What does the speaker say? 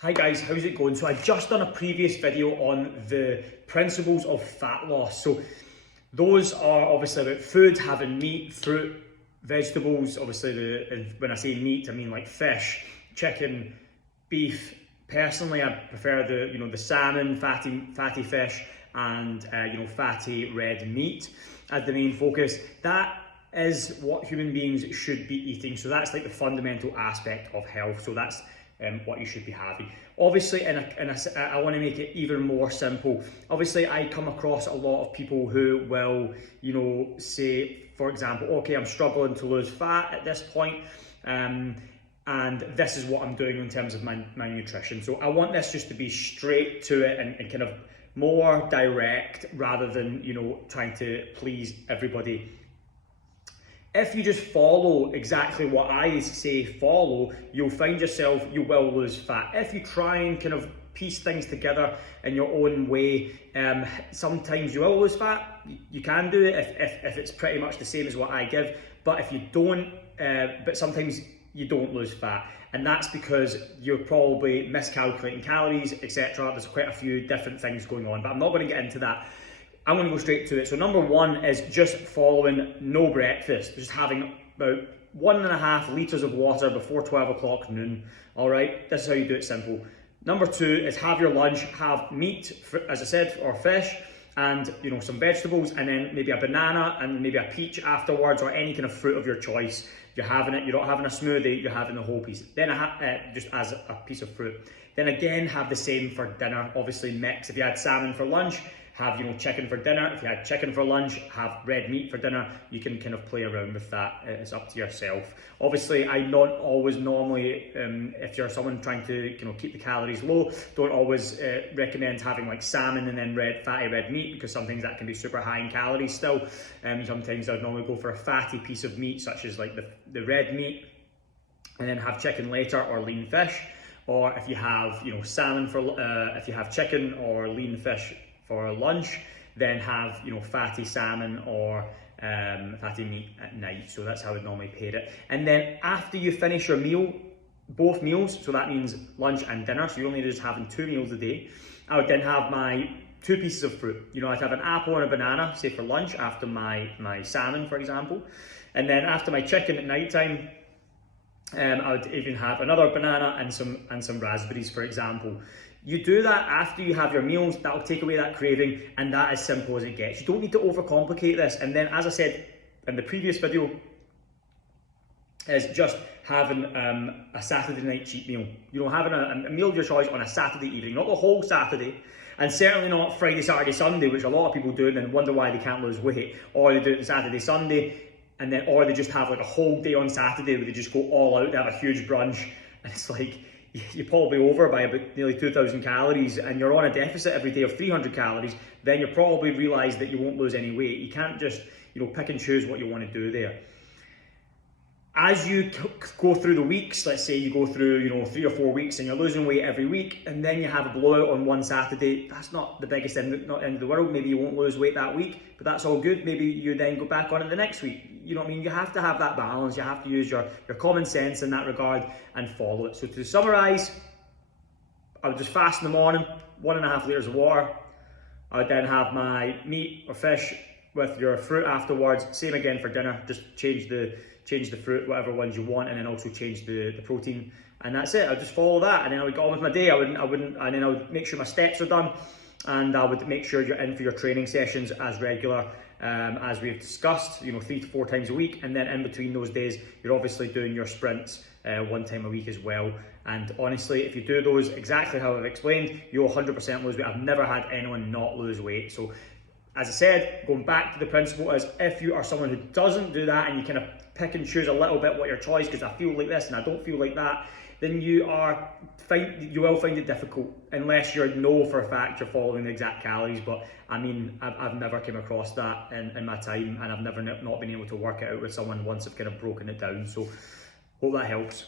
Hi guys, how's it going? So I just done a previous video on the principles of fat loss. So those are obviously about food, having meat, fruit, vegetables. Obviously, when I say meat, I mean like fish, chicken, beef. Personally, I prefer the salmon, fatty fish, and fatty red meat as the main focus. That is what human beings should be eating. So that's like the fundamental aspect of health. So that's what you should be having. Obviously, I want to make it even more simple. Obviously, I come across a lot of people who will, say, for example, okay, I'm struggling to lose fat at this point, and this is what I'm doing in terms of my nutrition. So I want this just to be straight to it and kind of more direct rather than, trying to please everybody. If you just follow exactly what I say follow, you'll find yourself, you will lose fat. If you try and kind of piece things together in your own way, sometimes you will lose fat. You can do it if it's pretty much the same as what I give, but if you don't, but sometimes you don't lose fat. And that's because you're probably miscalculating calories, etc. There's quite a few different things going on, but I'm not going to get into that. I'm going to go straight to it. So number one is just following no breakfast, just having about 1.5 litres of water before 12 o'clock noon. All right, this is how you do it simple. Number two is have your lunch, have meat, as I said, or fish, and some vegetables, and then maybe a banana and maybe a peach afterwards, or any kind of fruit of your choice. You're having it, you're not having a smoothie, you're having the whole piece. Then just as a piece of fruit. Then again, have the same for dinner. Obviously mix. If you had salmon for lunch, have chicken for dinner. If you had chicken for lunch, have red meat for dinner. You can kind of play around with that. It's up to yourself. Obviously, I don't always normally, if you're someone trying to keep the calories low, don't always recommend having like salmon and then fatty red meat, because sometimes that can be super high in calories still. Sometimes I'd normally go for a fatty piece of meat, such as like the red meat, and then have chicken later, or lean fish. Or if you have salmon for if you have chicken or lean fish for lunch, then have fatty salmon or fatty meat at night. So that's how I would normally pair it. And then after you finish your meal, both meals, so that means lunch and dinner, so you're only just having 2 meals a day, I would then have my 2 pieces of fruit. I'd have an apple and a banana, say for lunch, after my salmon, for example. And then after my chicken at night time, I would even have another banana and some raspberries, for example. You do that after you have your meals. That'll take away that craving, and that is simple as it gets. You don't need to overcomplicate this. And then, as I said in the previous video, is just having a Saturday night cheat meal. Having a meal of your choice on a Saturday evening, not the whole Saturday, and certainly not Friday, Saturday, Sunday, which a lot of people do and then wonder why they can't lose weight, or they do it Saturday, Sunday, or they just have like a whole day on Saturday where they just go all out, they have a huge brunch, and it's like, you're probably over by about nearly 2,000 calories and you're on a deficit every day of 300 calories, then you probably realise that you won't lose any weight. You can't just, pick and choose what you want to do there. As you go through the weeks, let's say you go through, 3 or 4 weeks and you're losing weight every week, and then you have a blowout on one Saturday, that's not the biggest end of the world. Maybe you won't lose weight that week, but that's all good. Maybe you then go back on it the next week. You know what I mean? You have to have that balance. You have to use your common sense in that regard and follow it. So to summarise, I would just fast in the morning, 1.5 litres of water. I would then have my meat or fish with your fruit afterwards. Same again for dinner. Just change the fruit, whatever ones you want, and then also change the protein, and that's it. I'd just follow that, and then I would get on with my day. And then I would make sure my steps are done, and I would make sure you're in for your training sessions as regular as we've discussed, 3 to 4 times a week, and then in between those days, you're obviously doing your sprints 1 time a week as well. And honestly, if you do those exactly how I've explained, you'll 100% lose weight. I've never had anyone not lose weight. So as I said, going back to the principle is, if you are someone who doesn't do that and you kind of pick and choose a little bit what your choice, because I feel like this and I don't feel like that, then you will find it difficult, unless you know for a fact you're following the exact calories. But I mean, I've never came across that in my time, and I've never not been able to work it out with someone once I've kind of broken it down. So hope that helps.